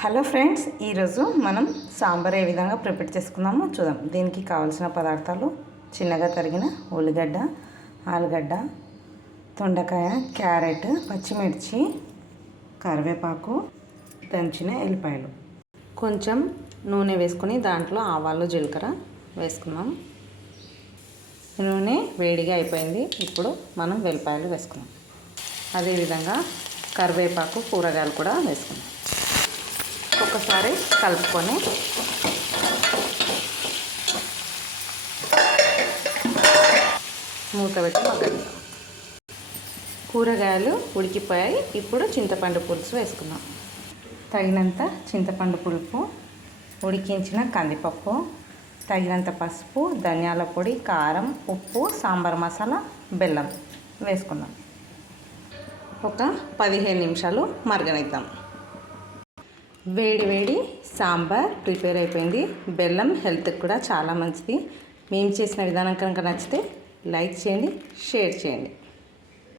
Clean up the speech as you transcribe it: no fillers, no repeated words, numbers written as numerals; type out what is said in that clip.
Hello friends, ఈరోజు మనం సాంబార్ ఏ విధంగా ప్రిపేర్ చేసుకుందామో చూద్దాం. దీనికి కావాల్సిన పదార్థాలు: చిన్నగా తరిగిన ఉల్లిగడ్డ, ఆలుగడ్డ, దొండకాయ, క్యారెట్, పచ్చిమిర్చి, కరివేపాకు, దంచిన ఎల్లిపాయలు. కొంచెం నూనె వేసుకొని దాంట్లో ఆవాలు, జీలకర్ర వేసుకుందాం. నూనె వేడిగా అయిపోయింది. ఇప్పుడు మనం వెల్లిపాయలు వేసుకుందాం. అదేవిధంగా కరివేపాకు, కూరగాయలు కూడా వేసుకుందాం. ఒకసారి కలుపుకొని మూత పెట్టి మగ్గనిద్దాం. కూరగాయలు ఉడికిపోయాయి. ఇప్పుడు చింతపండు పులుసు వేసుకుందాం. తగినంత చింతపండు పులుపు, ఉడికించిన కందిపప్పు, తగినంత పసుపు, ధనియాల పొడి, కారం, ఉప్పు, సాంబార్ మసాలా, బెల్లం వేసుకుందాం. ఒక 15 నిమిషాలు మరగనిద్దాం. వేడి వేడి సాంబార్ ప్రిపేర్ అయిపోయింది. బెల్లం హెల్త్కి కూడా చాలా మంచిది. మేము చేసిన విధానం కనుక నచ్చితే లైక్ చేయండి, షేర్ చేయండి.